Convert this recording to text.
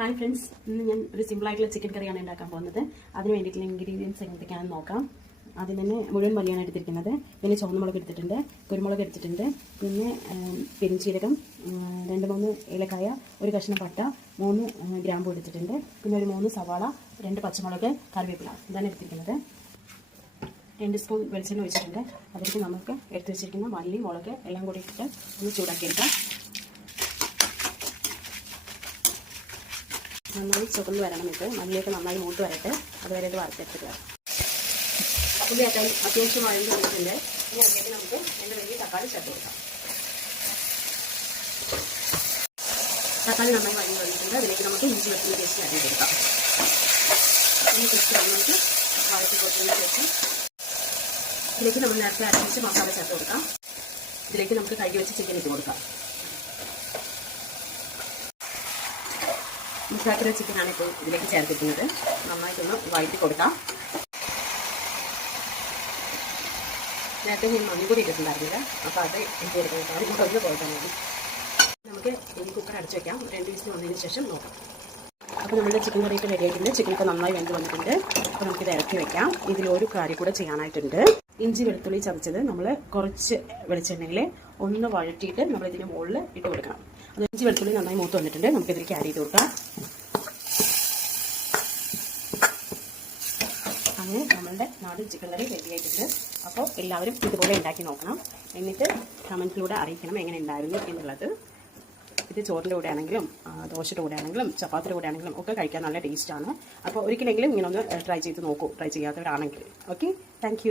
Hi friends, ഇന്ന് ഞാൻ ഒരു സിമ്പിളായിട്ടുള്ള ചിക്കൻ കറിയാണ് ഉണ്ടാക്കാൻ പോകുന്നത്. അതിന് വേണ്ടിയിട്ടുള്ള ഇൻഗ്രീഡിയൻസ് എന്തൊക്കെയാണെന്ന് നോക്കാം. അതിൽ തന്നെ മുഴുവൻ മല്ലിയാണ് എടുത്തിരിക്കുന്നത്. പിന്നെ ചുവന്നമുളക് എടുത്തിട്ടുണ്ട്, കുരുമുളക് എടുത്തിട്ടുണ്ട്, പിന്നെ പെരിഞ്ചീരകം, 2-3 ഏലക്കായ, ഒരു കഷ്ണം പട്ട, 3 ഗ്രാമ്പൂ എടുത്തിട്ടുണ്ട്, പിന്നെ ഒരു 3 സവാള, 2 പച്ചമുളക്, കറിവേപ്പില, ഇതാണ് എടുത്തിരിക്കുന്നത്. 2 സ്പൂൺ വെളിച്ചെണ്ണ ഒഴിച്ചിട്ടുണ്ട്. അതിലേക്ക് നമുക്ക് എടുത്ത് വെച്ചിരിക്കുന്ന മല്ലി, മുളക് എല്ലാം കൂടി ഇട്ടിട്ട് ഒന്ന് ചൂടാക്കിയെടുക്കാം. നന്നായി ചുവന്ന് വരണം. ഇത് മല്ലിയൊക്കെ നന്നായി മൂത്ത് വരട്ടെ, അതുവരെ ഇത് വറുത്തെടുത്തിട്ട് ഉള്ളി അത്യാവശ്യം വഴഞ്ഞ് വന്നിട്ടുണ്ട്. ഇനി അതിലേക്ക് നമുക്ക് 2 വലിയ തക്കാളി ചേർത്ത് കൊടുക്കാം. തക്കാളി നന്നായി വഴഞ്ഞ് വന്നിട്ടുണ്ട്. അതിലേക്ക് നമുക്ക് ഇഞ്ചി വെളുത്തുള്ളി പേസ്റ്റ് ആഡ് ചെയ്ത് കൊടുക്കാം. ഈ പേസ്റ്റ് നമുക്ക് വഴറ്റി കൊടുത്തതിന് ശേഷം ഇതിലേക്ക് നമ്മൾ നേരത്തെ അരച്ച് മസാല ചേർത്ത് കൊടുക്കാം. ഇതിലേക്ക് നമുക്ക് കഴുകി വെച്ച് ചിക്കൻ ഇട്ട് കൊടുക്കാം. മുസാക്കിര ചിക്കനാണ് ഇപ്പോൾ ഇതിലേക്ക് ചേർത്തിരിക്കുന്നത്. നന്നായിട്ടൊന്ന് വഴറ്റി കൊടുക്കാം. നേരത്തെ ഞാൻ മഞ്ഞൾ കൂടി ഇട്ടിട്ടുണ്ടായിരുന്നില്ല, അപ്പോൾ അത് ഇട്ട് കൊടുക്കാൻ നമുക്ക് ഒന്ന് പോയിട്ടാൽ മതി. നമുക്ക് ഈ കുക്കർ അടച്ചു വയ്ക്കാം. 2 വിസിൽ വന്നതിന് ശേഷം നോക്കാം. അപ്പോൾ നമ്മുടെ ചിക്കൻ കറിയൊക്കെ റെഡി ആയിട്ടുണ്ട്. ചിക്കനൊക്കെ നന്നായി വെന്ത് വന്നിട്ടുണ്ട്. അപ്പോൾ നമുക്കിത് ഇറക്കി വയ്ക്കാം. ഇതിലൊരു കാര്യം കൂടെ ചെയ്യാനായിട്ടുണ്ട്. ഇഞ്ചി വെളുത്തുള്ളി ചതച്ചത് നമ്മൾ കുറച്ച് വെളിച്ചെണ്ണയിൽ ഒന്ന് വഴറ്റിയിട്ട് നമ്മളിതിന് മുകളിൽ ഇട്ട് കൊടുക്കണം. അത് ഇഞ്ചി വെളുത്തുള്ളി നന്നായി മൂത്ത് വന്നിട്ടുണ്ട്. നമുക്കിതിലേക്ക് ആഡ് ചെയ്ത് കൊടുക്കാം. അങ്ങനെ നമ്മളുടെ നാടൻ ചിക്കൻ കറി റെഡി ആയിട്ടുണ്ട്. അപ്പോൾ എല്ലാവരും ഇതുപോലെ ഉണ്ടാക്കി നോക്കണം. എന്നിട്ട് കമൻറ്റിലൂടെ അറിയിക്കണം എങ്ങനെ ഉണ്ടായിരുന്നു എന്നുള്ളത്. ഇത് ചോറിൻ്റെ കൂടെ ആണെങ്കിലും ദോശയുടെ കൂടെ ആണെങ്കിലും ചപ്പാത്തിയുടെ കൂടെ ആണെങ്കിലും ഒക്കെ കഴിക്കാൻ നല്ല ടേസ്റ്റാണ്. അപ്പോൾ ഒരിക്കലെങ്കിലും ഇങ്ങനെ ഒന്ന് ട്രൈ ചെയ്ത് നോക്കൂ, ട്രൈ ചെയ്യാത്തവരാണെങ്കിൽ. Okay, thank